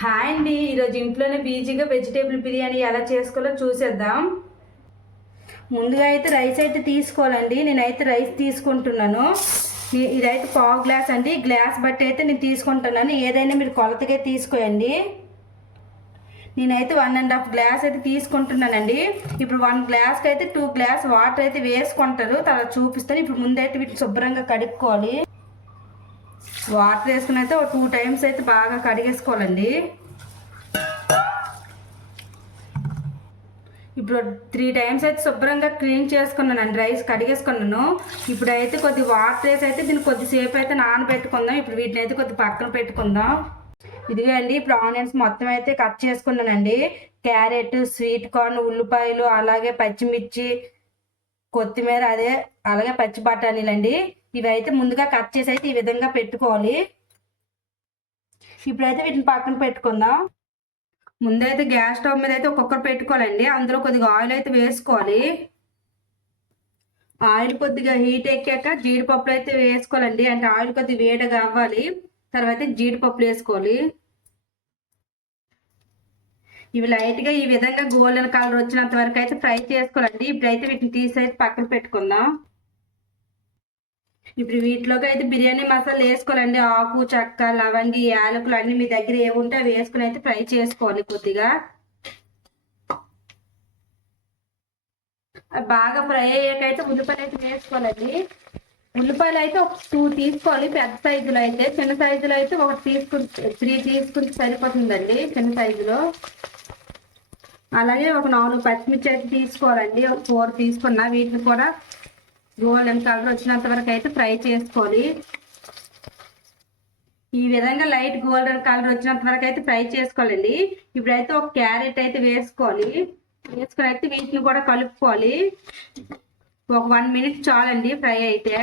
Hi అండి, ఈరోజు ఇంట్లోనే ఈజీగా వెజిటేబుల్ బిర్యానీ ఎలా చేసుకోవాలో చూసేద్దాం. ముందుగా అయితే రైస్ అయితే తీసుకోవాలండి. నేనైతే రైస్ తీసుకుంటున్నాను. ఇదైతే పావు గ్లాస్ అండి. గ్లాస్ బట్టి అయితే నేను తీసుకుంటున్నాను. ఏదైనా మీరు కొలతగా తీసుకోండి. నేనైతే 1.5 గ్లాస్ అయితే తీసుకుంటున్నానండి. ఇప్పుడు 1 గ్లాస్కి అయితే 2 గ్లాస్ వాటర్ అయితే వేసుకుంటారు. తర్వాత చూపిస్తాను. ఇప్పుడు ముందైతే వీటిని శుభ్రంగా కడుక్కోవాలి. వాటర్ వేసుకుని అయితే ఒక 2 టైమ్స్ అయితే బాగా కడిగేసుకోవాలండి. ఇప్పుడు 3 టైమ్స్ అయితే శుభ్రంగా క్లీన్ చేసుకున్నానండి. రైస్ కడిగేసుకున్నాను. ఇప్పుడు అయితే కొద్ది వాటర్ వేసి అయితే దీన్ని కొద్దిసేపు అయితే నానబెట్టుకుందాం. ఇప్పుడు వీటిని అయితే కొద్ది పక్కన పెట్టుకుందాం. ఇదిగో అండి, ఇప్పుడు ఆనియన్స్ మొత్తం అయితే కట్ చేసుకున్నానండి. క్యారెట్, స్వీట్ కార్న్, ఉల్లిపాయలు, అలాగే పచ్చిమిర్చి, కొత్తిమీర, అలాగే పచ్చి బఠానీలండి. ఇవి అయితే ముందుగా కట్ చేసి అయితే ఈ విధంగా పెట్టుకోవాలి. ఇప్పుడైతే వీటిని పక్కన పెట్టుకుందాం. ముందైతే గ్యాస్ స్టవ్ మీద అయితే ఒక్కొక్కరు పెట్టుకోవాలండి. అందులో కొద్దిగా ఆయిల్ అయితే వేసుకోవాలి. ఆయిల్ కొద్దిగా హీట్ ఎక్కాక జీడిపప్పులు అయితే వేసుకోవాలండి. అంటే ఆయిల్ కొద్దిగా వేడిగా అవ్వాలి. తర్వాత జీడిపప్పులు వేసుకోవాలి. ఇవి లైట్గా ఈ విధంగా గోల్డెన్ కలర్ వచ్చినంత వరకు అయితే ఫ్రై చేసుకోవాలండి. ఇప్పుడైతే వీటిని తీసేసి పక్కన పెట్టుకుందాం. ఇప్పుడు వీటిలోకి అయితే బిర్యానీ మసాలా వేసుకోవాలండి. ఆకు, చెక్క, లవంగి, యాలకులు అన్ని మీ దగ్గర ఏముంటే అవి వేసుకుని అయితే ఫ్రై చేసుకోవాలి. కొద్దిగా బాగా ఫ్రై అయ్యాకైతే ఉల్లిపాయలు అయితే వేసుకోవాలండి. ఉల్లిపాయలు అయితే ఒక 2 తీసుకోవాలి. పెద్ద సైజులో అయితే, చిన్న సైజులో అయితే ఒక 3 తీసుకుంటే సరిపోతుందండి చిన్న సైజులో. అలాగే ఒక 4 పచ్చిమిర్చి అయితే తీసుకోవాలండి. ఒక 4 తీసుకున్నా. వీటిని కూడా గోల్డెన్ కలర్ వచ్చినంత వరకు అయితే ఫ్రై చేసుకోవాలి. ఈ విధంగా లైట్ గోల్డెన్ కలర్ వచ్చినంత వరకు అయితే ఫ్రై చేసుకోవాలండి. ఇప్పుడైతే ఒక క్యారెట్ అయితే వేసుకోవాలి. వేసుకొని అయితే వీటిని కూడా కలుపుకోవాలి. ఒక 1 మినిట్ చాలండి ఫ్రై అయితే.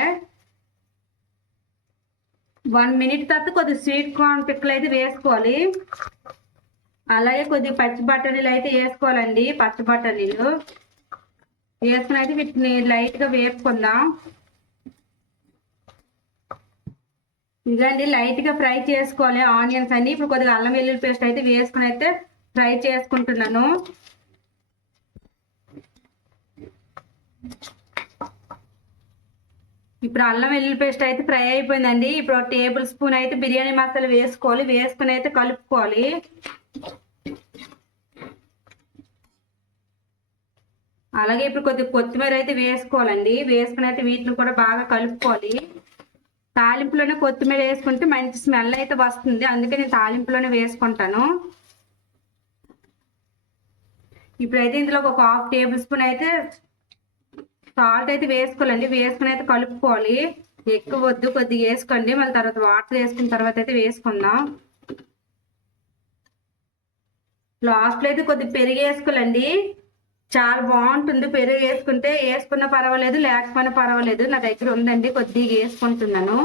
1 మినిట్ తర్వాత కొద్దిగా స్వీట్ కార్న్ పిక్కలు అయితే వేసుకోవాలి. అలాగే కొద్దిగా పచ్చి బఠానీలు అయితే వేసుకోవాలండి. పచ్చి బఠానీలు వేసుకుని అయితే వీటిని లైట్గా వేపుకుందాం. ఇదండి, లైట్గా ఫ్రై చేసుకోవాలి ఆనియన్స్ అన్ని. ఇప్పుడు కొద్దిగా అల్లం వెల్లుల్లి పేస్ట్ అయితే వేసుకుని అయితే ఫ్రై చేసుకుంటున్నాను. ఇప్పుడు అల్లం వెల్లుల్లి పేస్ట్ అయితే ఫ్రై అయిపోయిందండి. ఇప్పుడు 1 టేబుల్ స్పూన్ అయితే బిర్యానీ మసాలా వేసుకోవాలి. వేసుకుని అయితే కలుపుకోవాలి. అలాగే ఇప్పుడు కొద్దిగా కొత్తిమీర అయితే వేసుకోవాలండి. వేసుకుని అయితే వీటిని కూడా బాగా కలుపుకోవాలి. తాలింపులోనే కొత్తిమీర వేసుకుంటే మంచి స్మెల్ అయితే వస్తుంది. అందుకే నేను తాలింపులోనే వేసుకుంటాను. ఇప్పుడైతే ఇందులో ఒక 1/2 టేబుల్ స్పూన్ అయితే సాల్ట్ అయితే వేసుకోవాలండి. వేసుకుని అయితే కలుపుకోవాలి. ఎక్కువ వద్దు, కొద్దిగా వేసుకోండి. మళ్ళీ తర్వాత వాటర్ వేసుకున్న తర్వాత అయితే వేసుకుందాం. లాస్ట్లో అయితే కొద్దిగా పెరుగు వేసుకోవాలండి. చాలా బాగుంటుంది. పెరుగు వేసుకున్నా పర్వాలేదు, లేకపోయినా పర్వాలేదు. నా దగ్గర ఉందండి, కొద్దిగా వేసుకుంటున్నాను.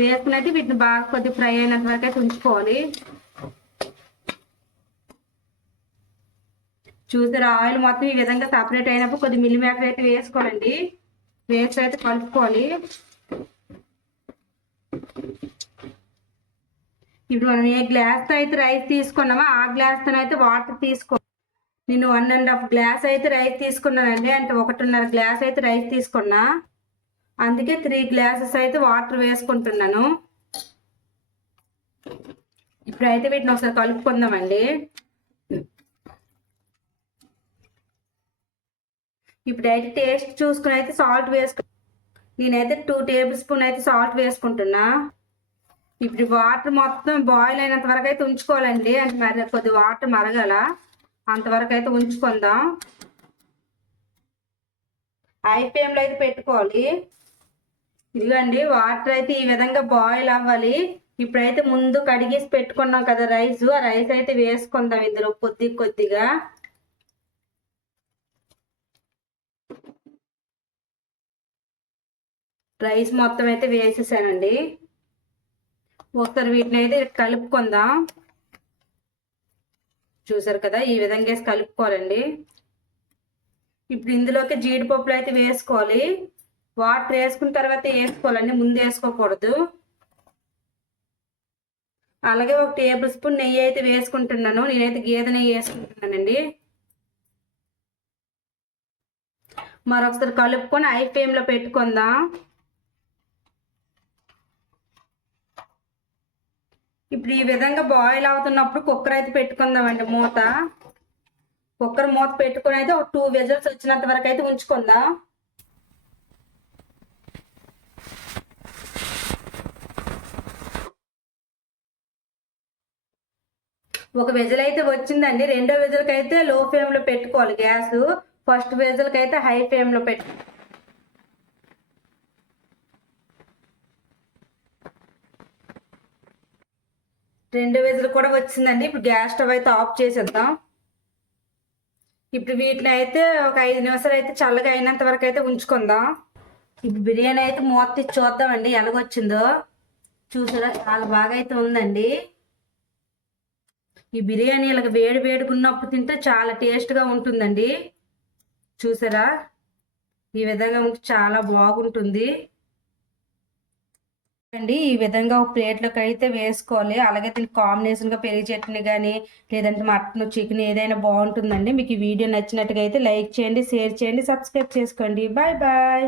వేసుకుని అయితే వీటిని బాగా కొద్దిగా ఫ్రై అయినంత వరకు అయితే ఉంచుకోవాలి. చూసారు, ఆయిల్ మొత్తం ఈ విధంగా సపరేట్ అయినప్పుడు కొద్దిగా మిల్లి మేకర్ అయితే వేసుకోవాలండి. వేసి అయితే కలుపుకోవాలి. ఇప్పుడు మనం ఏ గ్లాస్తో అయితే రైస్ తీసుకున్నామో ఆ గ్లాస్తో అయితే వాటర్ తీసుకోవాలి. నేను 1.5 గ్లాస్ అయితే రైస్ తీసుకున్నానండి. అంటే 1.5 గ్లాస్ అయితే రైస్ తీసుకున్నా. అందుకే 3 గ్లాసెస్ అయితే వాటర్ వేసుకుంటున్నాను. ఇప్పుడైతే వీటిని ఒకసారి కలుపుకుందామండి. ఇప్పుడైతే టేస్ట్ చూసుకుని అయితే సాల్ట్ నేనైతే 2 టేబుల్ స్పూన్ అయితే సాల్ట్ వేసుకుంటున్నా. ఇప్పుడు వాటర్ మొత్తం బాయిల్ అయినంత వరకు అయితే ఉంచుకోవాలండి. అంటే మరి కొద్ది వాటర్ మరగల అంతవరకు అయితే ఉంచుకుందాం. హై ఫ్లేమ్లో అయితే పెట్టుకోవాలి. ఇదిగండి, వాటర్ అయితే ఈ విధంగా బాయిల్ అవ్వాలి. ఇప్పుడైతే ముందు కడిగేసి పెట్టుకున్నాం కదా రైస్, ఆ రైస్ అయితే వేసుకుందాం ఇందులో కొద్దిగా. రైస్ మొత్తం అయితే వేసేసానండి. ఒకసారి వీటిని అయితే కలుపుకుందాం. చూసారు కదా, ఈ విధంగా వేసి కలుపుకోవాలండి. ఇప్పుడు ఇందులోకి జీడిపప్పులు అయితే వేసుకోవాలి. వాటర్ వేసుకున్న తర్వాత వేసుకోవాలండి, ముందు వేసుకోకూడదు. అలాగే 1 టేబుల్ స్పూన్ నెయ్యి అయితే వేసుకుంటున్నాను. నేనైతే గేదె నెయ్యి వేసుకుంటున్నానండి. మరొకసారి కలుపుకొని హై ఫ్లేమ్లో పెట్టుకుందాం. ఇప్పుడు ఈ విధంగా బాయిల్ అవుతున్నప్పుడు కుక్కర్ అయితే పెట్టుకుందామండి మూత. కుక్కర్ మూత పెట్టుకొని అయితే ఒక 2 విజిల్స్ వచ్చినంత వరకు అయితే ఉంచుకుందాం. ఒక విజిల్ అయితే వచ్చిందండి. రెండో విజిల్కి అయితే లో ఫ్లేమ్లో పెట్టుకోవాలి గ్యాస్. ఫస్ట్ విజిల్కి అయితే హై ఫ్లేమ్లో పెట్టు. రెండో విజిల్ కూడా వచ్చిందండి. ఇప్పుడు గ్యాస్ స్టవ్ అయితే ఆఫ్ చేసేద్దాం. ఇప్పుడు వీటిని అయితే ఒక 5 నిమిషాలు అయితే చల్లగా అయినంత వరకు అయితే ఉంచుకుందాం. ఇప్పుడు బిర్యానీ అయితే మూత తీసి చూద్దామండి ఎలాగొచ్చిందో. చూసారా, చాలా బాగా అయితే ఉందండి. ఈ బిర్యానీ ఇలాగ వేడి వేడుకున్నప్పుడు తింటే చాలా టేస్ట్గా ఉంటుందండి. చూసారా, ఈ విధంగా ఉంటే చాలా బాగుంటుంది అండి. ఈ విధంగా ఒక ప్లేట్లోకి అయితే వేసుకోవాలి. అలాగే దీనికి కాంబినేషన్గా పెరుగు చట్నీ కానీ లేదంటే మటన్ చికెన్ ఏదైనా బాగుంటుందండి. మీకు ఈ వీడియో నచ్చినట్టుగా అయితే లైక్ చేయండి, షేర్ చేయండి, సబ్స్క్రైబ్ చేసుకోండి. Bye bye.